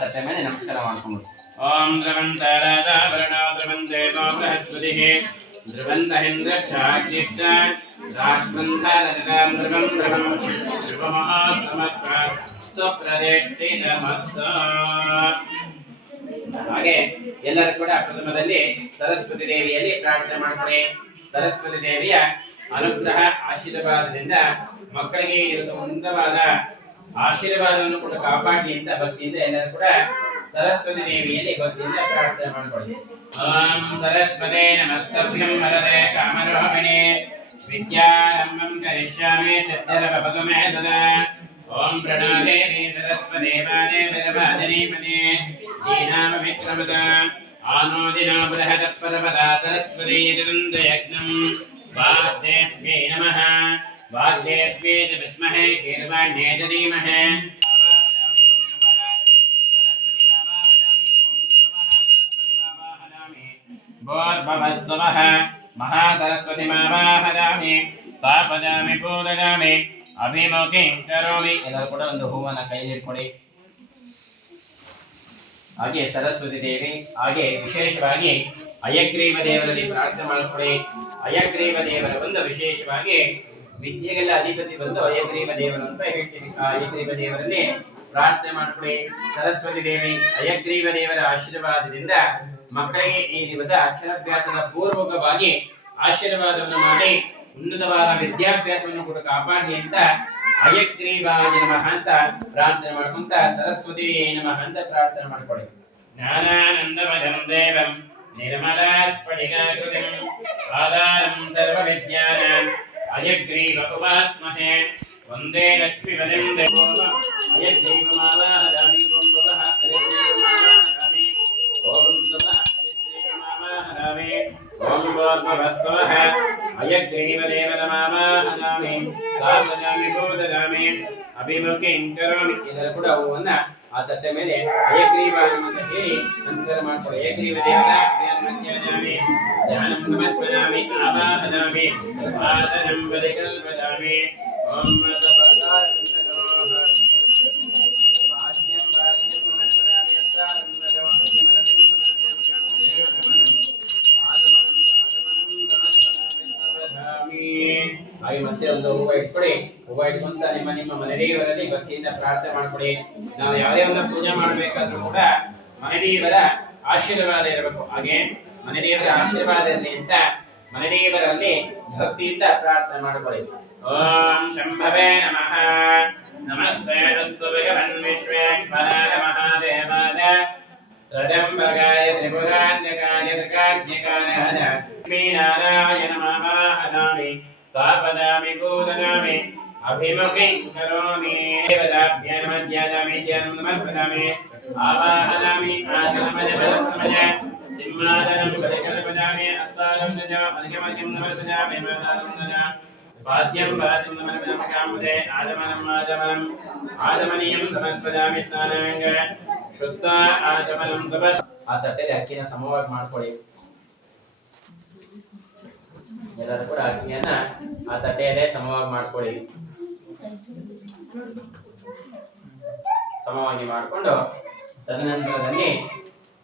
ತಟ್ಟೆ ಮೇಲೆ ನಮಸ್ಕಾರ ಮಾಡ್ಕೊಂಡು ಓಂ ಧ್ರುವಂತರಾಧಾವರಣೋ ಧ್ರುವಂತೇನೋ ಬೃಹಸ್ಪತಿಃ ಧ್ರುವಂತಹಿಂದ್ರಶ್ಚಾಗ್ನಿಶ್ಚ ರಾಷ್ಟ್ರಂಧರಜತಾಂ ಧ್ರುವಂ ಧ್ರುವಂ ಧ್ರುವಮಹಾತ್ಮಸ್ತ ಸ್ವಪ್ರದೇಷ್ಟಿ ನಮಸ್ತ. ಹಾಗೆ ಎಲ್ಲರೂ ಕೂಡ ಪ್ರಥಮದಲ್ಲಿ ಸರಸ್ವತಿ ದೇವಿಯಲ್ಲಿ ಪ್ರಾರ್ಥನೆ ಮಾಡ್ಕೊಳ್ಳಿ. ಸರಸ್ವತಿ ದೇವಿಯ ಅನುಗ್ರಹ ಆಶೀರ್ವಾದದಿಂದ ಮಕ್ಕಳಿಗೆ ಉನ್ನತವಾದ ಆಶೀರ್ವಾದವನ್ನು ಕೂಡ ಕಾಪಾಡಿ ಅಂತ ಭಕ್ತಿಯಿಂದ ಎಲ್ಲರೂ ಕೂಡ ಸರಸ್ವತಿ ದೇವಿಯಲ್ಲಿ ಭಕ್ತಿಯಿಂದ ಪ್ರಾರ್ಥನೆ ಮಾಡಿಕೊಳ್ಳಿ. ಓಂ ಸರಸ್ವತೇ ನಮಸ್ತಭ್ಯಂ ವರದೆ ಕಾಮರೋಹಿಣಿ ವಿದ್ಯಾರಂಭಂ ಕರಿಷ್ಯಾಮಿ ಸಿದ್ಧಿರಭವತು ಮೇ ಸದಾ. ಓಂ ಪ್ರಣೋ ದೇವಿ ಸರಸ್ವತಿ ಮಾತೆ ಪಿತೃಮಾತನೀಪತೆ ದೀನಾಮ ವಿಕ್ರಮದ ಆನೋದಿನೋ ಬೃಹತ್ ಪರ್ವತ ಸರಸ್ವತಿ ಯಜ್ಞಂ ವಾದ್ದೇವ್ಯೈ ನಮಃ. वाग्देव्ये च विद्महे गीर्वाण्ये च धीमहि. भोर्भवस्वः महासरस्वतीमावाहयामि स्थापयामि पूजयामि अभिमुखीं करोमि. ಎಲ್ಲರೂ ಕೂಡ ಒಂದು ಹೂವನ್ನು ಕೈಯಲ್ಲಿ ಇಟ್ಕೊಳ್ಳಿ. ಹಾಗೆ ಸರಸ್ವತಿ ದೇವಿ ಹಾಗೆ ವಿಶೇಷವಾಗಿ ಅಯಗ್ರೀವ ದೇವರಲ್ಲಿ ಪ್ರಾರ್ಥನೆ ಮಾಡಿಕೊಳ್ಳಿ. ಅಯಗ್ರೀವ ದೇವರ ಒಂದು ವಿಶೇಷವಾಗಿ ವಿದ್ಯೆಗಳ ಅಧಿಪತಿ ಬಂದು ಅಯಗ್ರೀವ ದೇವರು ಅಂತ ಹೇಳ್ತೀವಿ. ಆ ಅಯಗ್ರೀವ ದೇವರಲ್ಲಿ ಪ್ರಾರ್ಥನೆ ಮಾಡಿಕೊಳ್ಳಿ. ಸರಸ್ವತಿ ದೇವಿ ಅಯಗ್ರೀವ ದೇವರ ಆಶೀರ್ವಾದದಿಂದ ಮಕ್ಕಳಿಗೆ ಈ ದಿವಸ ಅಕ್ಷರಾಭ್ಯಾಸದ ಪೂರ್ವಕವಾಗಿ ಆಶೀರ್ವಾದವನ್ನು ಮಾಡಿ ಉನ್ನತವಾದ ವಿದ್ಯಾಭ್ಯಾಸವನ್ನು ಕೂಡ ಕಾಪಾಡಿ ಅಂತ ಅಯಗ್ರೀವಾಯ ನಮಃ ಅಂತ ಪ್ರಾರ್ಥನೆ ಮಾಡ್ಕೊಂತ ಸರಸ್ವತಿ ನಮಃ ಅಂತ ಪ್ರಾರ್ಥನೆ ಮಾಡ್ಕೊಳ್ಳಿ. ಜ್ಞಾನಾನಂದಮಯಂ ದೇವಂ ನಿರ್ಮಲಾ ಸ್ಫಟಿಕಾಕೃತಿಂ ಆಧಾರಂ ಸರ್ವವಿದ್ಯಾನಾಂ ಅಯಗ್ರೀವ ಉಪಾಸ್ಮಹೇ ವಂದೇ ಲಕ್ಷ್ಮೀಪತಿಂ ದೇವೋಮ. ಅಯಗ್ರೀವಮಾವಾಹಯಾಮಿ ಓಂ ಭವಃ ಅಯಗ್ರೀವಮಾವಾಹಯಾಮಿ ಓಂ ತಪಃ ಅಯಗ್ರೀವಮಾವಾಹಯಾಮಿ ಓಂ ಭೋರ್ಭವಸ್ವಃ ಅಯಗ್ರೀವದೇವನಮಾವಾಹಯಾಮಿ ಸ್ಥಾಪಯಾಮಿ ಪೂಜಯಾಮಿ ಅಭಿಮುಖೀಂ ಕರೋಮಿ. ಎಲ್ಲರೂ ಕೂಡ ಹೂವನ್ನ ಆ ತಟ್ಟೆ ಮೇಲೆ ಅಯಗ್ರೀವ ಅಂತ ಹೇಳಿ ನಮಸ್ಕಾರ ಮಾಡ್ಕೊಳ್ಳಿ. ಅಯಗ್ರೀವ ದೇವತಾ ಧ್ಯಾನಂ ಸಮರ್ಪಯಾಮಿ ಆವಾಹಯಾಮಿ ಸಾಧನಂ ಪರಿಕಲ್ಪಯಾಮಿ. ಓಂ ಹಾಗೆ ಮತ್ತೆ ಒಂದು ಹೂವು ಇಟ್ಕೊಳ್ಳಿ. ಹೂವು ಇಟ್ಕೊಂತ ನಿಮ್ಮ ನಿಮ್ಮ ಮನೆದೇವರಲ್ಲಿ ಭಕ್ತಿಯಿಂದ ಪ್ರಾರ್ಥನೆ ಮಾಡ್ಕೊಳ್ಳಿ. ನಾವು ಯಾವುದೇ ಒಂದು ಪೂಜೆ ಮಾಡಬೇಕಾದ್ರೂ ಕೂಡ ಮನೆದೇವರ ಆಶೀರ್ವಾದ ಇರಬೇಕು. ಹಾಗೆ ಮನೆದೇವರ ಆಶೀರ್ವಾದ ಇರಲಿ ಅಂತ ಮನೆದೇವರಲ್ಲಿ ಭಕ್ತಿಯಿಂದ ಪ್ರಾರ್ಥನೆ ಮಾಡ್ಕೊಳ್ಳಿ. ಓಂ ಶಂಭವೇ ನಮಃ. ನಮಸ್ತೆ ಅಸ್ತು ಭಗವನ್ ವಿಶ್ವೇಶ್ವರಾಯ ಮಹಾದೇವಾಯ ತ್ರಯಂಬಕಾಯ ತ್ರಿಪುರಾನ್ಯಕಾಯ ತ್ರಿಕಾಜ್ಞಕಾಯ ಲಕ್ಷ್ಮೀನಾರಾಯಣ ನಮಾವಾಹಯಾಮಿ ಸ್ಥಾಪಯಾಮಿ ಪೂಜಯಾಮಿ ಅಭಿಮುಖೀಂ ಕರೋಮಿ. ದೇವತಾಭ್ಯೋ ನಮಃ ಧ್ಯಾಯಾಮಿ ಧ್ಯಾನಂ ಸಮರ್ಪಯಾಮಿ ಆವಾಹಯಾಮಿ ಆಸನಮಯ ಸಿಂಹಾಸನಂ ಪರಿಕಲ್ಪಯಾಮಿ ಅಸ್ತಾರಂ ಅಧಿಕಮಧಿಕಂ ಸಮರ್ಪಯಾಮಿ ಮಾತಾರಂ ವಾದ್ಯಂ ವಾದ್ಯಂ ಸಮರ್ಪಯಾಮಿ ಕಾಮುದೇ ಆಜಮನಂ ಆಜಮನಂ ಆಜಮನೀಯಂ ಸಮರ್ಪಯಾಮಿ ಸ್ನಾನಾಂಗ ಶುದ್ಧ ಆಜಮನಂ ತಪಸ್. ಆ ತಟ್ಟೆಯಲ್ಲಿ ಅಕ್ಕಿನ ಸಮವಾಗಿ ಮಾಡ್ಕೊಳ್ಳಿ. ಎಲ್ಲರೂ ಕೂಡ ಅಕ್ಕಿಯನ್ನ ಆ ತಟ್ಟೆಯಲ್ಲೇ ಸಮವಾಗಿ ಮಾಡ್ಕೊಳ್ಳಿ. ಸಮವಾಗಿ ಮಾಡಿಕೊಂಡು ತದನಂತರದಲ್ಲಿ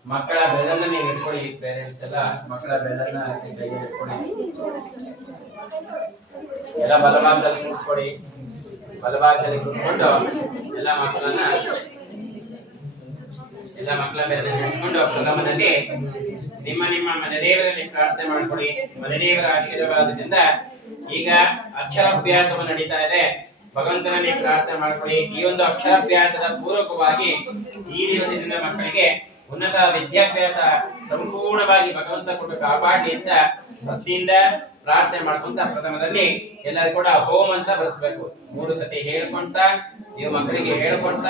ಮಕ್ಕಳ ಬೆರಳನ್ನ ನೀವು ಇಟ್ಕೊಳ್ಳಿ. ಪೇರೆಂಟ್ಸ್ ಎಲ್ಲ ಮಕ್ಕಳ ಬೆರಳನ್ನ ಕೈಗೆ ಇಟ್ಕೊಳ್ಳಿ. ಎಲ್ಲ ಬಲಭಾಗದಲ್ಲಿ ಕೂತ್ಕೊಳ್ಳಿ. ಬಲಭಾಗದಲ್ಲಿ ಕೂತ್ಕೊಂಡು ಎಲ್ಲ ಮಕ್ಕಳ ಬೆರಳನ್ನ ಇಟ್ಕೊಂಡು ಪ್ರಥಮದಲ್ಲಿ ನಿಮ್ಮ ನಿಮ್ಮ ಮನೆದೇವರಲ್ಲಿ ಪ್ರಾರ್ಥನೆ ಮಾಡ್ಕೊಳ್ಳಿ. ಮನೆದೇವರ ಆಶೀರ್ವಾದದಿಂದ ಈಗ ಅಕ್ಷರಾಭ್ಯಾಸವು ನಡೀತಾ ಇದೆ. ಭಗವಂತನಲ್ಲಿ ಪ್ರಾರ್ಥನೆ ಮಾಡ್ಕೊಳ್ಳಿ. ಈ ಒಂದು ಅಕ್ಷರಾಭ್ಯಾಸದ ಪೂರ್ವಕವಾಗಿ ಈ ದಿವಸದಿಂದ ಮಕ್ಕಳಿಗೆ ಉನ್ನತ ವಿದ್ಯಾಭ್ಯಾಸ ಸಂಪೂರ್ಣವಾಗಿ ಭಗವಂತ ಕೊಟ್ಟು ಕಾಪಾಡಿ ಅಂತ ಭಕ್ತಿಯಿಂದ ಪ್ರಾರ್ಥನೆ ಮಾಡ್ಕೊಂತ ಪ್ರಥಮದಲ್ಲಿ ಎಲ್ಲರೂ ಕೂಡ ಹೋಮ್ ಅಂತ ಬರೆಸ್ಬೇಕು. 3 ಸತಿ ಹೇಳ್ಕೊಂತ ನೀವು ಮಕ್ಕಳಿಗೆ ಹೇಳ್ಕೊಂತ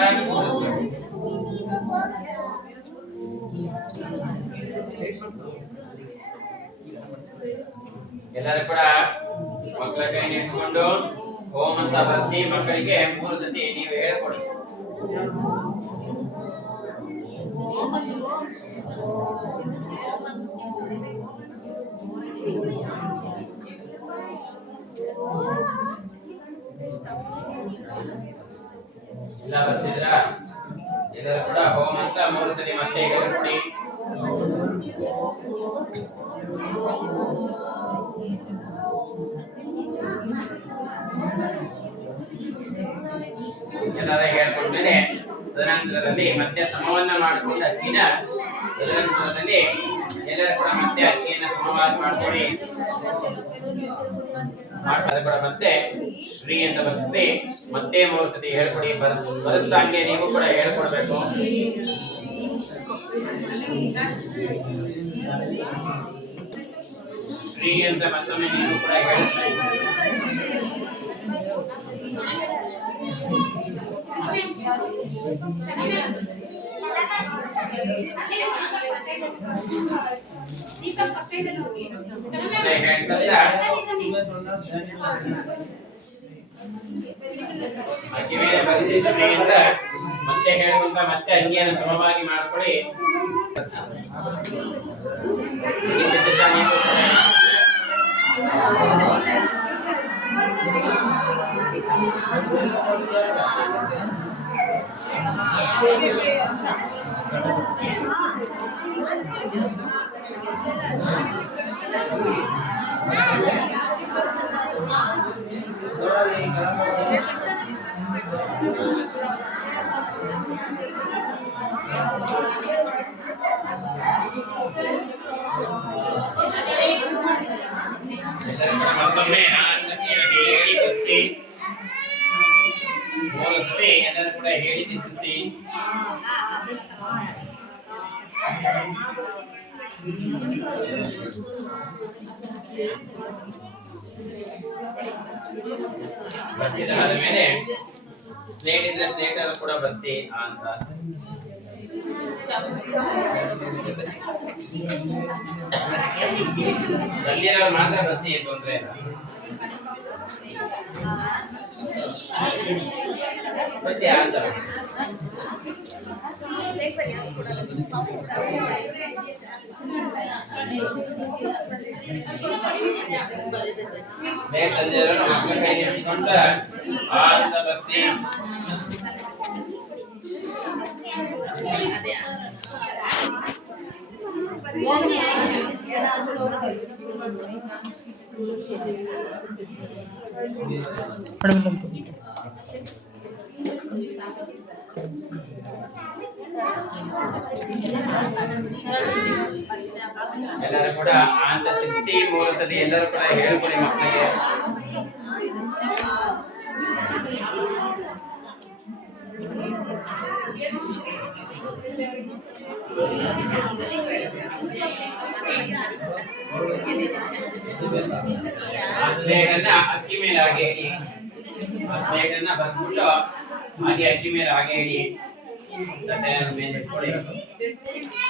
ಎಲ್ಲರೂ ಕೂಡ ಮಕ್ಕಳ ಕೈ ನಿಲ್ಸ್ಕೊಂಡು ಓಂ ಅಂತ ಬರೆಸಿ ಮಕ್ಕಳಿಗೆ 3 ಸತಿ ನೀವು ಹೇಳ್ಕೊಡಿ. ಎಲ್ಲ ಬರ್ಸಿದ್ರಾ? ಎಲ್ಲರೂ ಕೂಡ ಓಂ ಅಂತ 3 ಸಲ ಮತ್ತೆ ಹೇಳ್ಕೊಡಿ. ಎಲ್ಲರ ಹೇಳ್ಕೊಂಡ್ಮೇಲೆ ತದನಂತರದಲ್ಲಿ ಮತ್ತೆ ಸಮವನ್ನ ಮಾಡಿಕೊಂಡು ಅಕ್ಕಿನ ತದನಂತರದಲ್ಲಿ ಎಲ್ಲರ ಕೂಡ ಮತ್ತೆ ಅಕ್ಕಿಯನ್ನು ಸಮವಾಗಿ ಮಾಡ್ಕೊಳ್ಳಿ. ಕೂಡ ಮತ್ತೆ ಶ್ರೀ ಅಂತ ಬರೆಸಿ ಮತ್ತೆ 3 ಸತಿ ಹೇಳ್ಕೊಡಿ. ಬರೆಸ್ದಂಗೆ ನೀವು ಕೂಡ ಹೇಳ್ಕೊಡ್ಬೇಕು. ಶ್ರೀ ಅಂತ ಮತ್ತೊಮ್ಮೆ ನೀವು ಕೂಡ ಹೇಳ್ಬೇಕು. ಮತ್ತೆ ಹೇಳ್ಕೊಂತ ಮತ್ತೆ ಅಂಗಿಯನ್ನು ಸಮವಾಗಿ ಮಾಡ್ಕೊಳ್ಳಿ. ಮತ್ತೊಮ್ಮೆ ಹೇಳಿ ತಿಳಿಸಿ. 3 ಸತಿ ಎಲ್ಲರೂ ಕೂಡ ಹೇಳಿ ತಿಳಿಸಿ. ಬರ್ಸಿದಾದ ಮೇಲೆ ಸ್ಲೇಟ್ ಇದ್ರೆ ಸ್ಲೇಟ್ ಅನ್ನು ಕೂಡ ಬರ್ಸಿ ಅಂತ. ಅಲ್ಲಿರೋ ಮಾತ್ರ ಬರ್ಸಿ, ತೊಂದ್ರೆ ಇಲ್ಲ. ಬರ್ಸಿ ಅಂತ. ಸ್ಲೇಟ್ ಅಲ್ಲಿರೋ ಮಕ್ಕಳ ಕೈ ನಿಲ್ಸ್ಕೊಂಡ ಅಂತ ಬರ್ಸಿ. ಎಲ್ಲರೂ ಕೂಡ ಅಂತ ತಿಳಿಸಿ 3 ಸಲ ಎಲ್ಲರೂ ಕೂಡ ಹೇಳ್ಕೊಡಿ ಮಕ್ಕಳಿಗೆ. ಸ್ಲೇಟನ್ನ ಅಕ್ಕಿ ಮೇಲೆ ಹಾಗೆ ಇಡಿ. ಸ್ಲೇಟನ್ನ ಬರ್ಸ್ಬಿಟ್ಟು ಹಾಗೆ ಅಕ್ಕಿ ಮೇಲೆ ಹಾಗೆ ಇಡಿ. ಮೇಲೆ ಇಟ್ಕೊಳ್ಳಿ.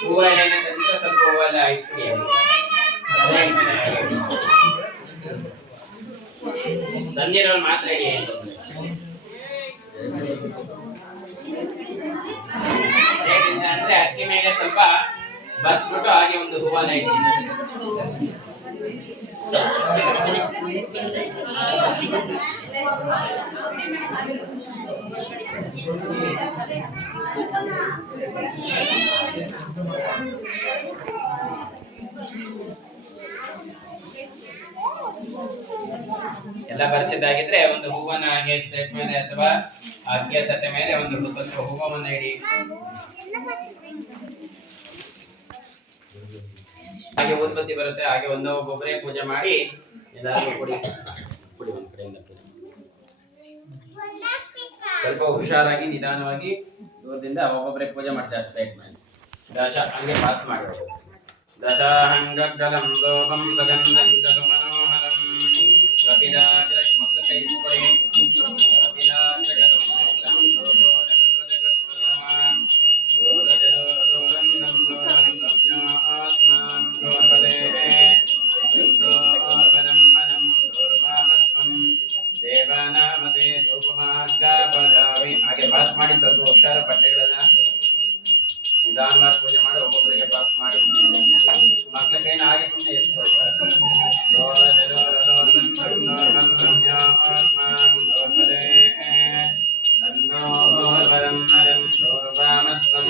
ಹೂವೆಲ್ಲ ಏನಂತಂದ್ರೆ ಸ್ವಲ್ಪ ಹೂವೆಲ್ಲ ಇಟ್ಬಿಡಿ. ತಂದಿರೋ ಮಾತ್ರ ಇಡಿ. ಅಂದ್ರೆ ಅಕ್ಕಿ ಮೇಲೆ ಸ್ವಲ್ಪ ಬರ್ಸ್ಬಿಟ್ಟು ಹಾಗೆ ಒಂದು ಹೂವನ್ನ ಇಡಿ. ಎಲ್ಲ ಬರ್ಸಿದ್ದಾಗಿದ್ರೆ ಒಂದು ಹೂವನ್ನ ಹಾಗೆ ಸ್ಲೇಟ್ ಮೇಲೆ ಅಥವಾ ಅಕ್ಕಿಯ ತಟ್ಟೆ ಮೇಲೆ ಒಂದು ಸ್ವಲ್ಪ ಹೂವನ್ನ ಇಡಿ. ಹಾಗೆ ಉದ್ಬತ್ತಿ ಬರುತ್ತೆ, ಹಾಗೆ ಒಬ್ಬೊಬ್ಬರೇ ಪೂಜೆ ಮಾಡಿ ಎಲ್ಲರಿಗೂ ಕೊಡಿ. ಒಂದು ಕಡೆಯಿಂದ ಸ್ವಲ್ಪ ಹುಷಾರಾಗಿ ನಿಧಾನವಾಗಿ ದೂರದಿಂದ ಒಬ್ಬೊಬ್ಬರೇ ಪೂಜೆ ಮಾಡ್ತಾರೆ. ಸ್ಲೇಟ್ ಮೇಲೆ ದಶ ಹಂಗೆ ಪಾಸ್ ಮಾಡಬೇಕು. ದಶಾಹಂಗಲಂ ಲೋಭಂ ಸುಗಂಧಂ ಜಲು ಮನೋಹರಂ ಕಪಿಲಾಗ್ರ ಮಕ್ಕಳ ಕೈ ಇಟ್ಕೊಳ್ಳಿ. ಕಪಿಲಾಗ್ರಗತಂ ಲೋಭೋದಂ ಪ್ರಜಗತ್ಸಮಾಂ ದೂರಜಲೋ ದೂರಂ ನಂ ದೂರಂ ಸಂಜ್ಞಾ ಆತ್ಮಾಂ ದೂರ್ಬಲೇ ದೂರ್ಬಲಂ ಮನಂ ದೂರ್ವಾಮಸ್ವಂ ದೇವಾನಾಮತೆ ಧೂಪಮಾರ್ಗ ಬದಾವಿ. ಹಾಗೆ ಪಾಸ್ ಮಾಡಿ. ಸ್ವಲ್ಪ ಹುಷಾರು ಬಟ್ಟೆಗಳೆಲ್ಲ ನಿಧಾನವಾಗಿ ಪೂಜೆ ಮಾಡಿ ಒಬ್ಬೊಬ್ಬರಿಗೆ ಪಾಸ್ ಮಾಡಿ. ಮಕ್ಕಳ ಕೈನ ಹಾಗೆ ಸುಮ್ಮನೆ ಎತ್ಕೊಳ್ತಾರೆ. तन्नो वरं नरं शोभामस्वं